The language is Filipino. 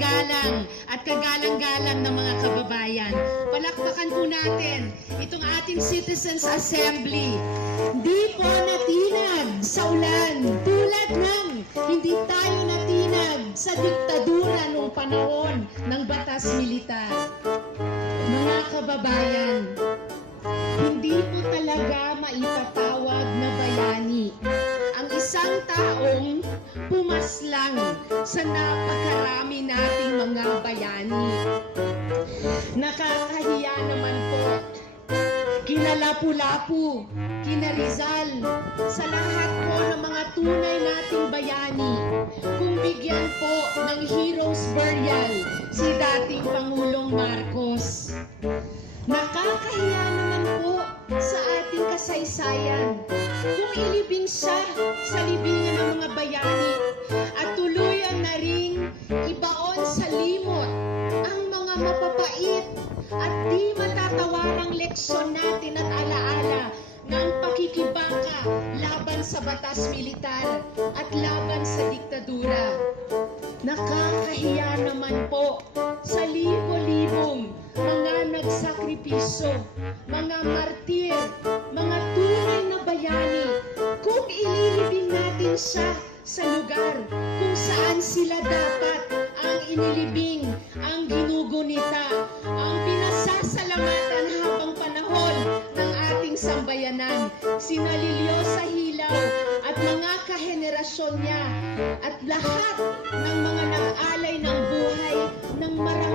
magalang at kagalang-galang ng mga kababayan. Palakpakan po natin itong ating Citizens Assembly. Di po natinag sa ulan tulad ng hindi tayo natinag sa diktadura noong panahon ng batas militar. Mga kababayan, hindi po talaga maitatawag na bayani ang isang taong pumaslang sa napakarami nating mga bayani. Nakakahiya naman po kina Lapu-Lapu, kina Rizal, sa lahat po ng mga tunay nating bayani, kung bigyan po ng hero's burial si dating Pangulong Marcos. Nakakahiya naman po sa ating kasaysayan kung ilibing siya sa libingan ng mga bayani at tuluyan na ring ibaon sa limot ang mga mapapait at di matatawarang leksyon natin at alaala ng pakikibaka laban sa batas militar at laban sa diktadura. Nakakahiya naman po sa libo-libong mga nagsakripisyo, mga martir, mga tunay na bayani, kung ililibing natin siya sa lugar kung saan sila dapat ang inilibing, ang ginugunita, ang pinasasalamatan habang panahon ng ating sambayanan, sina Liliosa Hilaw at mga kahenerasyon niya at lahat ng mga nag-alay ng buhay ng marami